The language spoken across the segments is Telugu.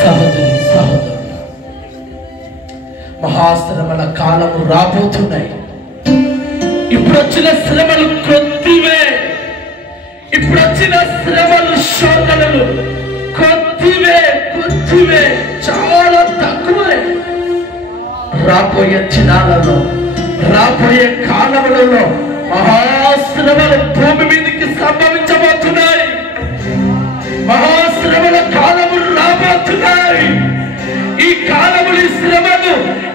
సహోదరి సహోదరుడు, మహాశ్రమల కాలము రాబోతున్నాయి. ఇప్పుడు వచ్చిన శ్రమలు కొద్దివే. ఇప్పుడు వచ్చిన శ్రమలు శోధనలు కొద్దివే, చాలా తక్కువే. రాబోయే దినాలలో, రాబోయే కాలములలో మహాశ్రమలు భూమి మీదకి సంభవించబోతున్నాయి. మహాశ్రమల కాలములు రాబోతున్నాయి. ఈ కాలములు, ఈ శ్రమలు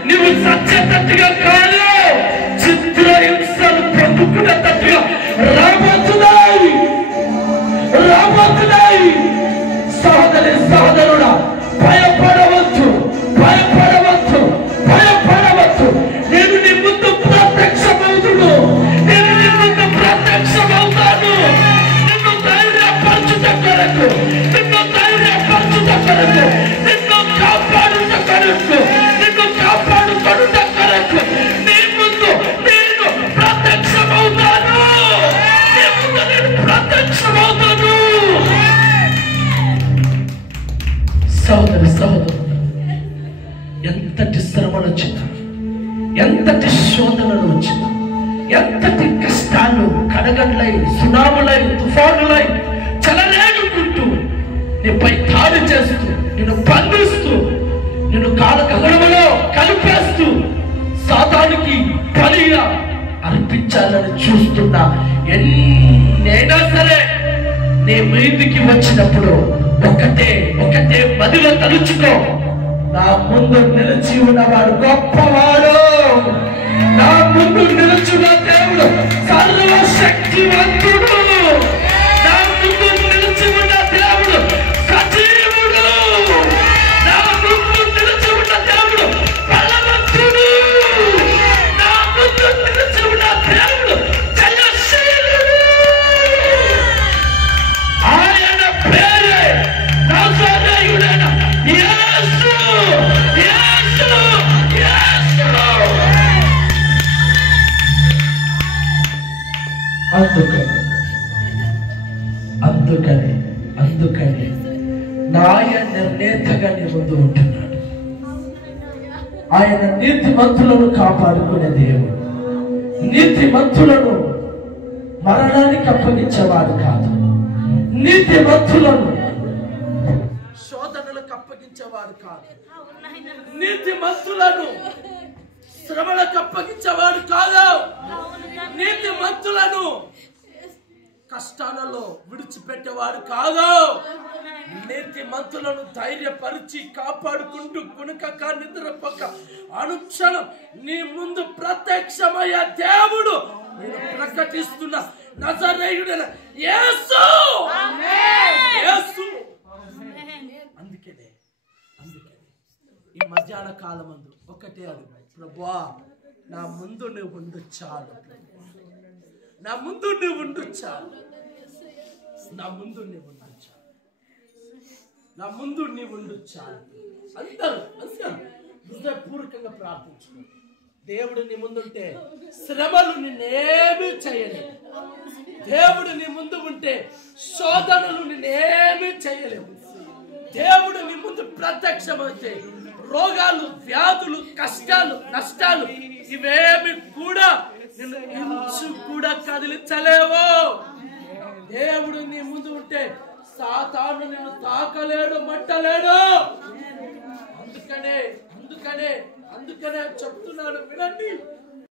నువ్వు సత్యతట్టుగా కాదు, చిత్రహింసలు పొందుకునేటట్టుగా రాబోతున్నాయి. సహోదరి సహోదరుడా, భయపడవద్దు. నేను నీ ముందు ప్రత్యక్షమవుతాను. నిన్ను ధైర్యపరచుట కొరకు, నిన్ను కాపాడుకొనుట కొరకు నీ ముందు నేను ప్రత్యక్షమవుతాను. సహోదరి సహోదరుడు, ఎంతటి శ్రమలు వచ్చినా, ఎంతటి శోధనలు వచ్చినా, ఎంతటి కష్టాలు కడగండ్లై, సునాములై, తుఫానులై చెలరేగుకుంటూ నీపై దాడి చేస్తూ, నిన్ను బంధిస్తూ, నిన్ను కాలకగడములో కలిపేస్తూ సాతానుకి బలిగా అర్పించాలని చూస్తున్నా ఎన్నైనా సరే నీ మీదికి వచ్చినప్పుడు ఒకటే మదిలో తలుచుకో, నా ముందు నిలిచి ఉన్నవాడు గొప్పవాడు. నా ముందు నిలుచున్న దేవుడు సర్వశక్తివంతుడు. నా ముందు నిలిచి ఉన్న దేవుడు సజీవుడు. నా ముందు నిలిచి ఉన్న దేవుడు బలవంతుడు. నా ముందు నిలిచి ఉన్న దేవుడు జయశీలుడు. ఆయన పేరే నజరేయుడైన యేసు. అందుకని న్యాయ నిర్ణేతగా నీ ముందు ఉంటున్నాడు. ఆయన నీతిమంతులను కాపాడుకునే దేవుడు. నీతిమంతులను మరణానికి అప్పగించేవాడు కాదు. నీతిమంతులను శోధనలకు అప్పగించేవాడు కాదు. నీతిమంతులను శ్రమలకు అప్పగించేవాడు కాదు. నీతిమంతులను కష్టాలలో విడిచిపెట్టేవాడు కాదు. నీతిమంతులను ధైర్యపరిచి కాపాడుకుంటూ కునుకక నిద్రపోక అనుక్షణం నీ ముందు ప్రత్యక్షమయ్యే దేవుడు నేను ప్రకటిస్తున్న నజరేయుడైన యేసు. అందుకనే ఈ మధ్యాహ్న కాలమందు ఒకటే అడుగు, ప్రభువా నా ముందు నువ్వు ఉండు చాలు. నా ముందు నువ్వు ఉండు చాలు. నా ముందు నువ్వు ఉండు చాలు. నా ముందు నీవు ఉండు చాలు. అందరూ హృదయపూర్వకంగా ప్రార్థించుకో. దేవుడు నీ ముందుంటే శ్రమలు నిన్నేమీ చేయలేవు. దేవుడు నీ ముందు ఉంటే శోధనలు నిన్నేమీ చేయలేవు. దేవుడు నీ ముందు ప్రత్యక్షమైతే రోగాలు, వ్యాధులు, కష్టాలు, నష్టాలు ఇవేమి కూడా నిన్ను ఇంచు కూడా కదిలించలేవు. దేవుడు నీ ముందు ఉంటే సాతాను నిన్ను తాకలేడు, మట్టలేడు. అందుకనే చెప్తున్నాను, వినండి.